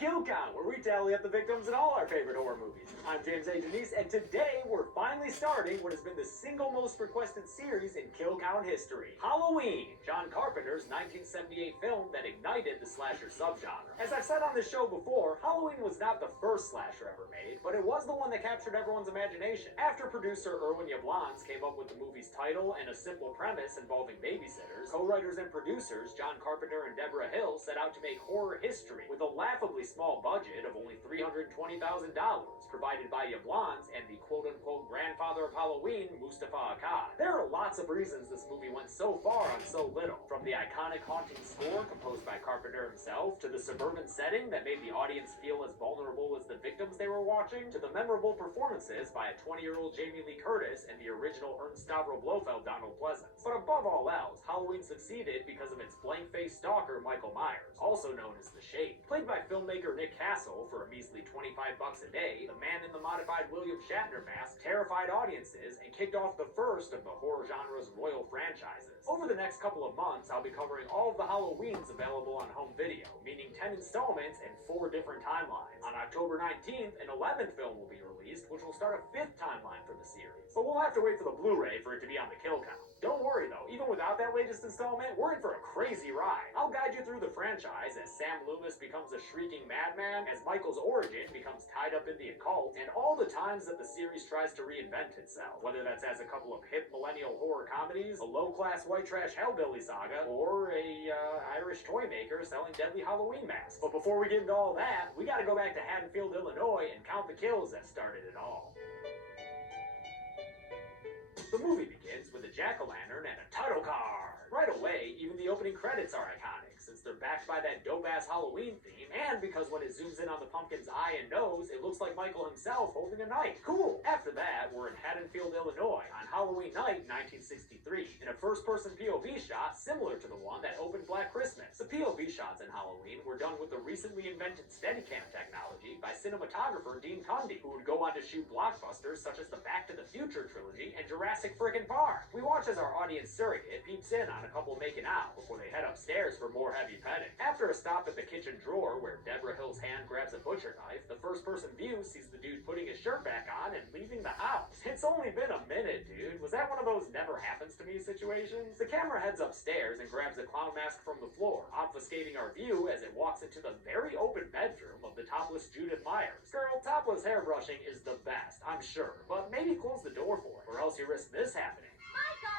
Kill Count, where we tally up the victims in all our favorite horror movies. I'm James A. Denise, and today we're finally starting what has been the single most requested series in Kill Count history, Halloween, John Carpenter's 1978 film that ignited the slasher subgenre. As I've said on this show before, Halloween was not the first slasher ever made, but it was the one that captured everyone's imagination. After producer Irwin Yablans came up with the movie's title and a simple premise involving babysitters, co-writers and producers John Carpenter and Deborah Hill set out to make horror history with a laughably small budget of only $320,000, provided by Yablans and the quote-unquote grandfather of Halloween, Mustafa Akkad. There are lots of reasons this movie went so far on so little, from the iconic haunting score composed by Carpenter himself, to the suburban setting that made the audience feel as vulnerable as the victims they were watching, to the memorable performances by a 20-year-old Jamie Lee Curtis and the original Ernst Stavro Blofeld Donald Pleasance. But above all else, Halloween succeeded because of its blank-faced stalker Michael Myers, also known as the Shape. Played by filmmaker Nick Castle for a measly $25 a day, the man in the modified William Shatner mask terrified audiences and kicked off the first of the horror genre's royal franchises. Over the next couple of months, I'll be covering all of the Halloweens available on home video, meaning 10 installments and 4 different timelines. On October 19th, an 11th film will be released, which will start a 5th timeline for the series. But we'll have to wait for the Blu-ray for it to be on the kill count. Don't worry though, even without that latest installment, we're in for a crazy ride. I'll guide you through the franchise as Sam Loomis becomes a shrieking madman, as Michael's origin becomes tied up in the occult, and all the times that the series tries to reinvent itself, whether that's as a couple of hip millennial horror comedies, a low-class white trash hellbilly saga, or a Irish toy maker selling deadly Halloween masks. But before we get into all that, we gotta go back to Haddonfield, Illinois and count the kills that started it all. The movie begins with a jack-o'-lantern and a title card. Right away, even the opening credits are iconic, since they're backed by that dope-ass Halloween theme, and because when it zooms in on the pumpkin's eye and nose, it looks like Michael himself holding a knife. Cool! After that, we're in Haddonfield, Illinois, on Halloween night 1963, in a first-person POV shot similar to the one that opened Black Christmas. The POV shots in Halloween were done with the recently invented Steadicam technology by cinematographer Dean Cundy, who would go on to shoot blockbusters such as the Back to the Future trilogy and Jurassic frickin' Park. We watch as our audience surrogate peeps in on a couple making out before they head upstairs for more heavy petting. After a stop at the kitchen drawer where Deborah Hill's hand grabs a butcher knife, the first-person view sees the dude putting his shirt back on and leaving the house. It's only been a minute, dude. Was that one of those never happens to me situations? The camera heads upstairs and grabs a clown mask from the floor, obfuscating our view as it walks into the very open bedroom of the topless Judith Myers. Girl, topless hairbrushing is the best, I'm sure, but maybe close the door for it, or else you risk this happening. Michael!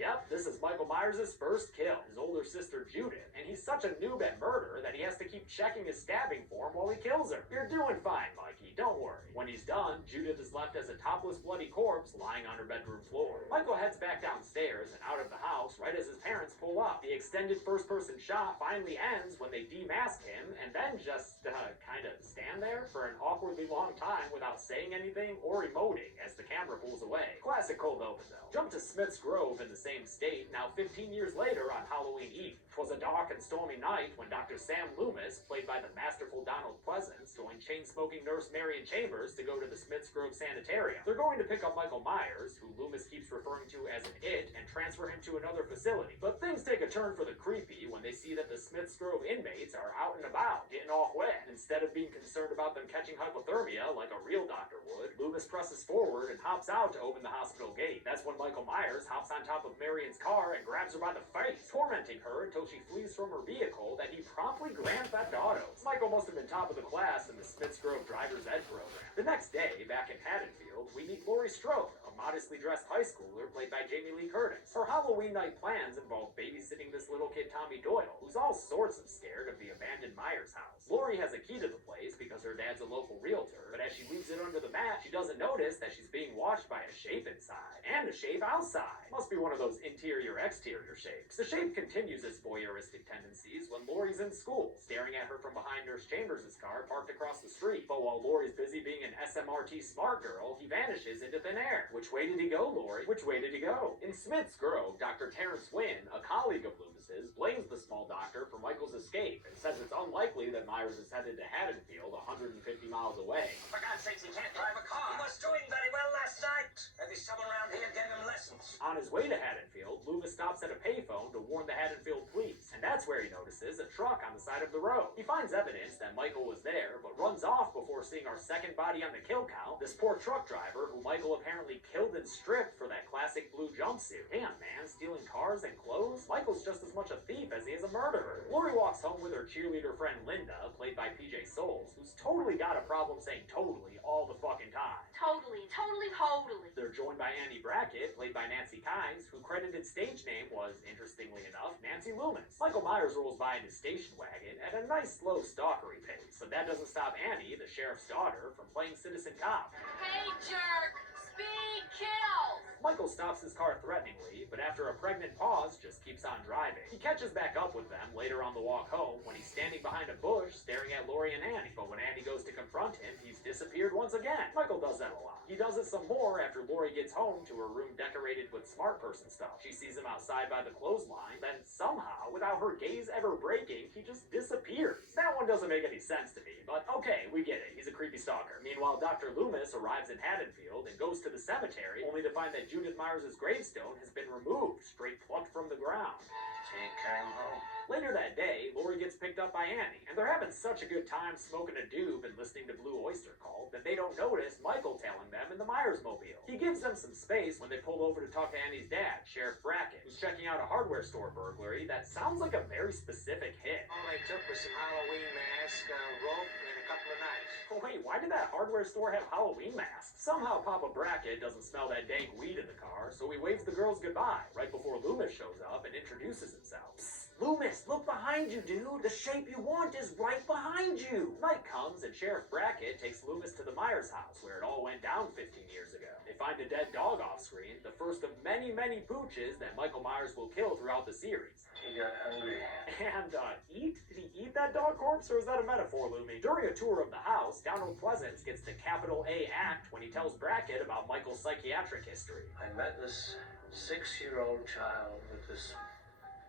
Yep, this is Michael Myers' first kill, his older sister Judith, and he's such a noob at murder that he has to keep checking his stabbing form while he kills her. You're doing fine, Mikey, don't worry. When he's done, Judith is left as a topless bloody corpse lying on her bedroom floor. Michael heads back downstairs and out of the house right as his parents pull up. The extended first-person shot finally ends when they demask him and then just kind of stand there for an awkwardly long time without saying anything or emoting as the camera pulls away. Classic cold open though. Jump to Smith's Grove in the same state, now 15 years later on Halloween Eve. 'Twas a dark and stormy night when Dr. Sam Loomis, played by the masterful Donald Pleasance, joined chain-smoking nurse Marion Chambers to go to the Smith's Grove Sanitarium. They're going to pick up Michael Myers, who Loomis keeps referring to as an it, and transfer him to another facility. But things take a turn for the creepy when they see that the Smith's Grove inmates are out and about, getting all wet. Instead of being concerned about them catching hypothermia like a real doctor would, Loomis presses forward and hops out to open the hospital gate. That's when Michael Myers hops on top of Marion's car and grabs her by the face, tormenting her until she flees from her vehicle that he promptly Grand Theft Autos. Michael must have been top of the class in the Smith's Grove Driver's Ed program. The next day, back in Haddonfield, we meet Laurie Strode, a modestly dressed high schooler played by Jamie Lee Curtis. Her Halloween night plans involve babysitting this little kid Tommy Doyle, who's all sorts of scared of the abandoned Myers house. Laurie has a key to the place because her dad's a local realtor, but as she leaves it under the mat, she doesn't notice that she's being watched by a shape inside and a shape outside. Must be one of those interior-exterior shapes. The shape continues its voyeuristic tendencies when Laurie's in school, staring at her from behind Nurse Chambers' car parked across the street. But while Laurie's busy being an SMRT smart girl, he vanishes into thin air. Which way did he go, Laurie? Which way did he go? In Smith's Grove, Dr. Terrence Wynn, a colleague of Loomis's, blames the small doctor for Michael's escape and says it's unlikely that Myers is headed to Haddonfield, 150 miles away. For God's sakes, he can't drive a car. He was doing very well last night. Maybe someone around here gave him lessons. On his way to Haddonfield, Loomis stops at a payphone to warn the Haddonfield police, and That's where he notices a truck on the side of the road. He finds evidence that Michael was there, but runs off before seeing our second body on the kill count, this poor truck driver who Michael apparently killed and stripped for that classic blue jumpsuit. Damn, man, stealing cars and clothes? Michael's just as much a thief as he is a murderer. Laurie walks home with her cheerleader friend Linda, played by PJ Souls, who's totally got a problem saying totally all the fucking time. Totally, totally, totally. They're joined by Annie Brackett, played by Nancy Kynes, who credited stage name was, interestingly enough, Nancy Loomis. Michael Myers rolls by in his station wagon at a nice slow stalkery pace, but that doesn't stop Annie, the sheriff's daughter, from playing citizen cop. Hey, jerk! Speed kills! Michael stops his car threateningly, but after a pregnant pause, just keeps on driving. He catches back up with them later on the walk home when he's standing behind a bush staring at Laurie and Annie. But when Annie goes to confront him, he's disappeared once again. Michael does that a lot. He does it some more after Laurie gets home to her room decorated with smart person stuff. She sees him outside by the clothesline, then somehow, without her gaze ever breaking, he just disappears. That one doesn't make any sense to me, but okay, we get it. He's a creepy stalker. Meanwhile, Dr. Loomis arrives in Haddonfield and goes to the cemetery, only to find that Judith Myers' gravestone has been removed, straight plucked from the ground. She came home. Later that day, Laurie gets picked up by Annie, and they're having such a good time smoking a doob and listening to Blue Oyster Cult that they don't notice Michael tailing them in the Myers-mobile. He gives them some space when they pull over to talk to Annie's dad, Sheriff Brackett, who's checking out a hardware store burglary that sounds like a very specific hit. All they took was some Halloween mask, a rope, and a couple of knives. Oh wait, why did that hardware store have Halloween masks? Somehow Papa Brackett doesn't smell that dank weed in the car, so he waves the girls goodbye, right before Loomis shows up and introduces himself. Psst, Loomis, look behind you, dude! The shape you want is right behind you! Night comes and Sheriff Brackett takes Loomis to the Myers house, where it all went down 15 years ago. They find a dead dog off screen, the first of many, many pooches that Michael Myers will kill throughout the series. He got hungry. And, eat? Did he eat that dog corpse, or is that a metaphor, Loomy? During a tour of the house, Donald Pleasance gets the capital A act when he tells Brackett about Michael's psychiatric history. I met this 6-year-old child with this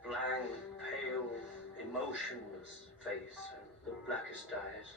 blank, pale, emotionless face and the blackest eyes,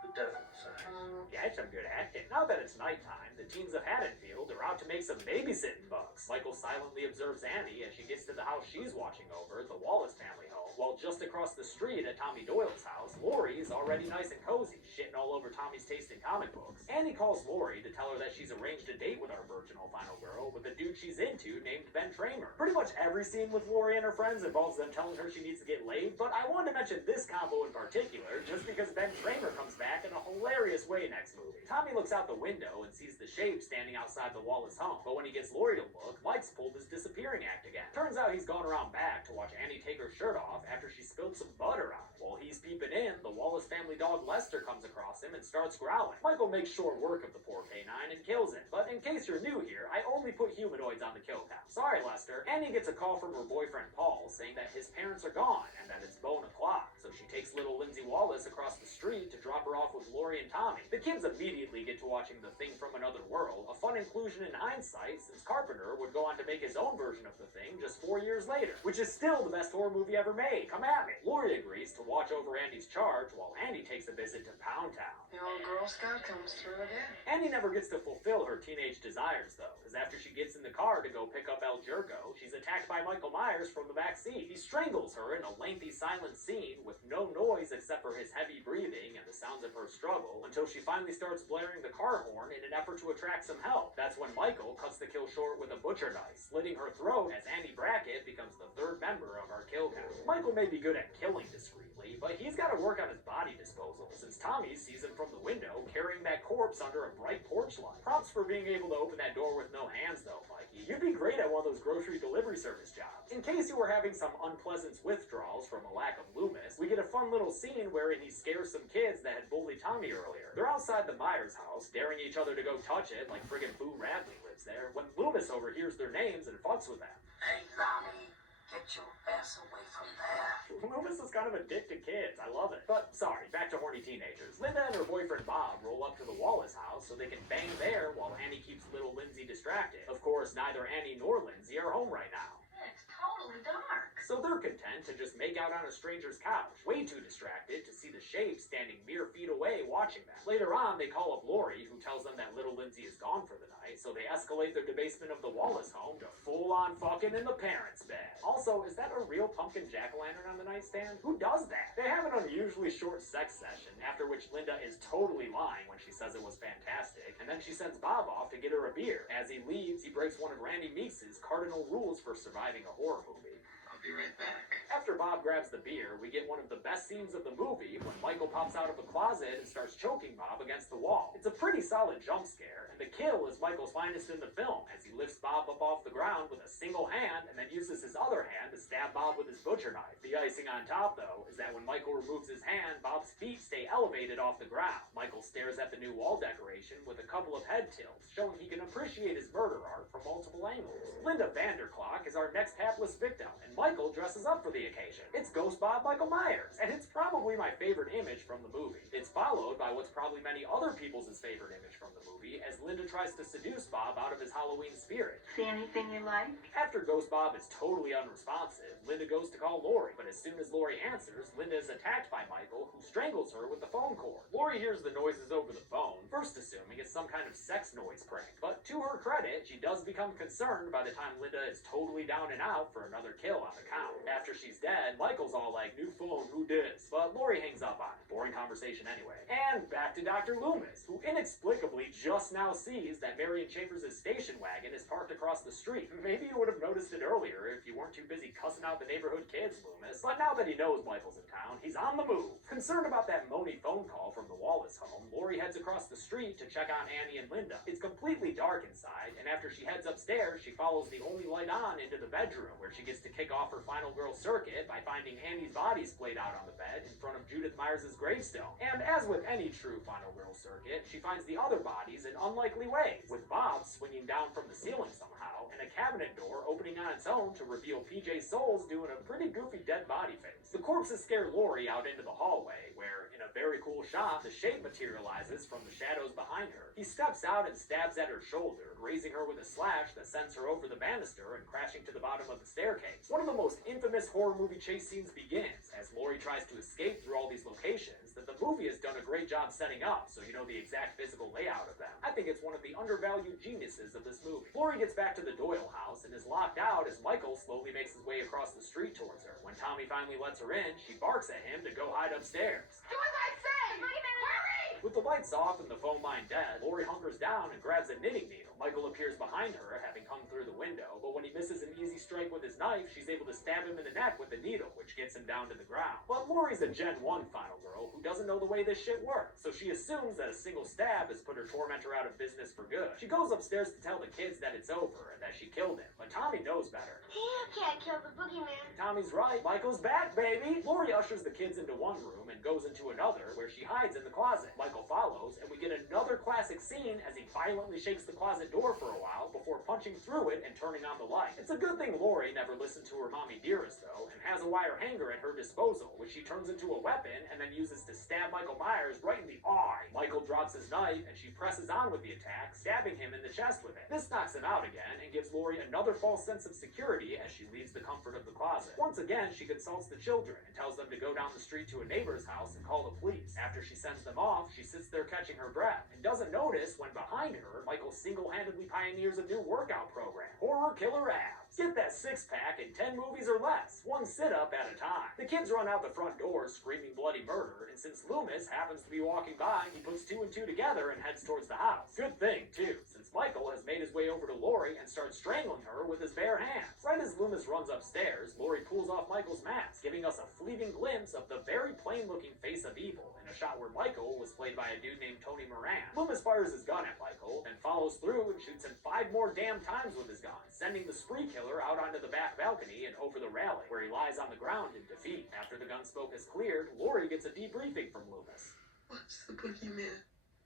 the devil's eyes. Yeah, it's some good acting. Now that it's nighttime, the teens of Haddonfield are out to make some babysitting bucks. Michael silently observes Annie as she gets to the house she's watching over, the Wallace family home, while just across the street at Tommy Doyle's house, Laurie is already nice and cozy, shitting all over Tommy's taste in comic books. Annie calls Laurie to tell her that she's arranged a date with our virginal final girl with a dude she's into named Ben Tramer. Pretty much every scene with Laurie and her friends involves them telling her she needs to get laid, but I wanted to mention this combo in particular just because Ben Tramer comes back in a hilarious way next movie. Tommy looks out the window and sees the shape standing outside the Wallace home, but when he gets Laurie to look, Mike's pulled his disappearing act again. Turns out he's gone around back to watch Annie take her shirt off after she spilled some butter on it. While he's peeping in, the Wallace family dog Lester comes across him and starts growling. Michael makes short work of the poor canine and kills him, but in case you're new here, I only put humanoids on the kill count. Sorry, Lester. Annie gets a call from her boyfriend Paul saying that his parents are gone and that it's bone o'clock, so she takes little Lindsay Wallace across the street to drop her off with Laurie and Tommy. The kids immediately get to watching The Thing from Another World, a fun inclusion in hindsight since Carpenter would go on to make his own version of The Thing just 4 years later, which is still the best horror movie ever made. Come at me. Laurie agrees to watch over Andy's charge while Andy takes a visit to Pound Town. The old Girl Scout comes through again. Annie never gets to fulfill her teenage desires, though, because after she gets in the car to go pick up El Jerko, she's attacked by Michael Myers from the back seat. He strangles her in a lengthy silent scene with no noise except for his heavy breathing and the sounds of her struggle, until she finally starts blaring the car horn in an effort to attract some help. That's when Michael cuts the kill short with a butcher knife, slitting her throat as Annie Brackett becomes the third member of our kill count. Michael may be good at killing discreetly, but he's got to work on his body disposal, since Tommy sees him from the window carrying that corpse under a bright porch light. Props for being able to open that door with no hands, though, Mikey. You'd be great at one of those grocery delivery service jobs. In case you were having some unpleasant withdrawals from a lack of Loomis, we get a fun little scene wherein he scares some kids that had bullied Tommy earlier. They're outside the Myers house, daring each other to go touch it like friggin' Boo Radley lives there, when Loomis overhears their names and fucks with them. Hey, Laurie, get your ass away from there. Loomis is kind of a dick to kids. I love it. But, sorry, back to horny teenagers. Linda and her boyfriend Bob roll up to the Wallace house so they can bang there while Annie keeps little Lindsay distracted. Of course, neither Annie nor Lindsay are home right now. It's totally dark. So they're you're content to just make out on a stranger's couch, way too distracted to see the shape standing mere feet away watching them. Later on, they call up Laurie, who tells them that little Lindsay is gone for the night, so they escalate their debasement of the Wallace home to full-on fucking in the parents' bed. Also, is that a real pumpkin jack-o'-lantern on the nightstand? Who does that? They have an unusually short sex session, after which Linda is totally lying when she says it was fantastic, and then she sends Bob off to get her a beer. As he leaves, he breaks one of Randy Meeks' cardinal rules for surviving a horror movie. I'll be right back. After Bob grabs the beer, we get one of the best scenes of the movie when Michael pops out of a closet and starts choking Bob against the wall. It's a pretty solid jump scare, and the kill is Michael's finest in the film as he lifts Bob up off the ground with a single hand and then uses his other hand to stab Bob with his butcher knife. The icing on top, though, is that when Michael removes his hand, Bob's feet stay elevated off the ground. Michael stares at the new wall decoration with a couple of head tilts, showing he can appreciate his murder art from multiple angles. Linda Vanderklok is our next hapless victim, and Michael dresses up for the occasion. It's Ghost Bob Michael Myers, and it's probably my favorite image from the movie. It's followed by what's probably many other people's favorite image from the movie, as Linda tries to seduce Bob out of his Halloween spirit. See anything you like? After Ghost Bob is totally unresponsive, Linda goes to call Laurie, but as soon as Laurie answers, Linda is attacked by Michael, who strangles her with the phone cord. Laurie hears the noises over the phone, first assuming it's some kind of sex noise prank, but to her credit, she does become concerned by the time Linda is totally down and out for another kill on the count. After she's dead, Michael's all like, "New phone, who dis?" But Laurie hangs up on it. Boring conversation anyway. And back to Dr. Loomis, who inexplicably just now sees that Marion Chambers' station wagon is parked across the street. Maybe you would have noticed it earlier if you weren't too busy cussing out the neighborhood kids, Loomis. But now that he knows Michael's in town, he's on the move. Concerned about that moany phone call from the Wallace home, Laurie heads across the street to check on Annie and Linda. It's completely dark inside, and after she heads upstairs, she follows the only light on into the bedroom, where she gets to kick off her final girl circuit by finding Annie's body splayed out on the bed in front of Judith Myers' gravestone. And as with any true final girl circuit, she finds the other bodies in unlikely ways, with Bob swinging down from the ceiling somehow, and a cabinet door opening on its own to reveal PJ Souls doing a pretty goofy dead body face. The corpses scare Laurie out into the hallway, where, in a very cool shot, the shape materializes from the shadows behind her. He steps out and stabs at her shoulder, grazing her with a slash that sends her over the banister and crashing to the bottom of the staircase. One of the most infamous horror movie chase scenes begins, as Laurie tries to escape through all these locations that the movie has done a great job setting up, so you know the exact physical layout of them. I think it's one of the undervalued geniuses of this movie. Laurie gets back to the Doyle house and is locked out as Michael slowly makes his way across the street towards her. When Tommy finally lets her in, she barks at him to go hide upstairs. Do as I say! Hurry! With the lights off and the phone line dead, Laurie hunkers down and grabs a knitting needle. Michael appears behind her, having come through the window, but when he misses an easy strike with his knife, she's able to stab him in the neck with the needle, which gets him down to the ground. But Laurie's a Gen 1 final girl who doesn't know the way this shit works, so she assumes that a single stab has put her tormentor out of business for good. She goes upstairs to tell the kids that it's over and that she killed him, but Tommy knows better. You can't kill the boogeyman. Tommy's right, Michael's back, baby! Laurie ushers the kids into one room and goes into another, where she hides in the closet. Michael follows, and we get another classic scene as he violently shakes the closet door for a while before punching through it and turning on the light. It's a good thing Laurie never listened to her mommy dearest, though, and has a wire hanger at her disposal, which she turns into a weapon and then uses to stab Michael Myers right in the eye. Michael drops his knife, and she presses on with the attack, stabbing him in the chest with it. This knocks him out again and gives Laurie another false sense of security as she leaves the comfort of the closet. Once again, she consults the children and tells them to go down the street to a neighbor's house and call the police. After she sends them off, she sits there catching her breath and doesn't notice when behind her, Michael single-handedly pioneers a new workout program. Horror Killer Abs. Get that six-pack in 10 movies or less, one sit-up at a time. The kids run out the front door screaming bloody murder, and since Loomis happens to be walking by, he puts two and two together and heads towards the house. Good thing, too, since Michael has made his way over to Laurie and starts strangling her with his bare hands. Right as Loomis runs upstairs, Laurie pulls off Michael's mask, giving us a fleeting glimpse of the very plain-looking face of evil, in a shot where Michael was played by a dude named Tony Moran. Loomis fires his gun at Michael, then follows through and shoots him 5 more damn times with his gun, sending the spree killer out onto the back balcony and over the railing, where he lies on the ground in defeat. After the gun smoke is cleared, Laurie gets a debriefing from Loomis. What's the boogeyman?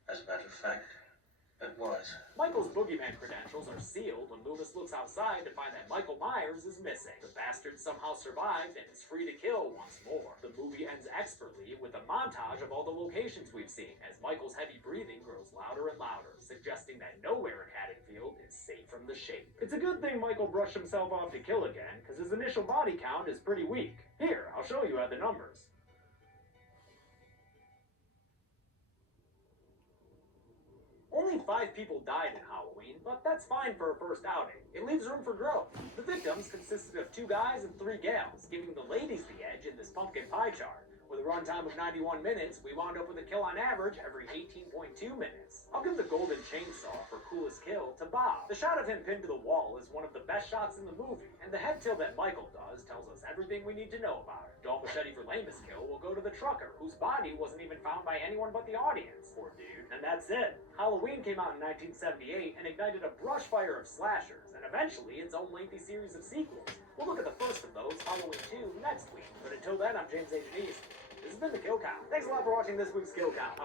As a matter of fact, It was. Michael's boogeyman credentials are sealed when Loomis looks outside to find that Michael Myers is missing. The bastard somehow survived and is free to kill once more. The movie ends expertly with a montage of all the locations we've seen as Michael's heavy breathing grows louder and louder, suggesting that nowhere in Haddonfield is safe from the shape. It's a good thing Michael brushed himself off to kill again, because his initial body count is pretty weak. Here, I'll show you at the numbers. Only 5 people died in Halloween, but that's fine for a first outing. It leaves room for growth. The victims consisted of 2 guys and 3 gals, giving the ladies the edge in this pumpkin pie chart. With a runtime of 91 minutes, we wound up with a kill on average every 18.2 minutes. I'll give the golden chainsaw for coolest kill to Bob. The shot of him pinned to the wall is one of the best shots in the movie, and the head tilt that Michael does tells us everything we need to know about it. Dull machete for lamest kill will go to the trucker, whose body wasn't even found by anyone but the audience. Poor dude. And that's it. Halloween came out in 1978 and ignited a brush fire of slashers, and eventually its own lengthy series of sequels. We'll look at the first of those, Halloween 2, next week. But until then, I'm James H. East. This has been the Kill Count. Thanks a lot for watching this week's Kill Count.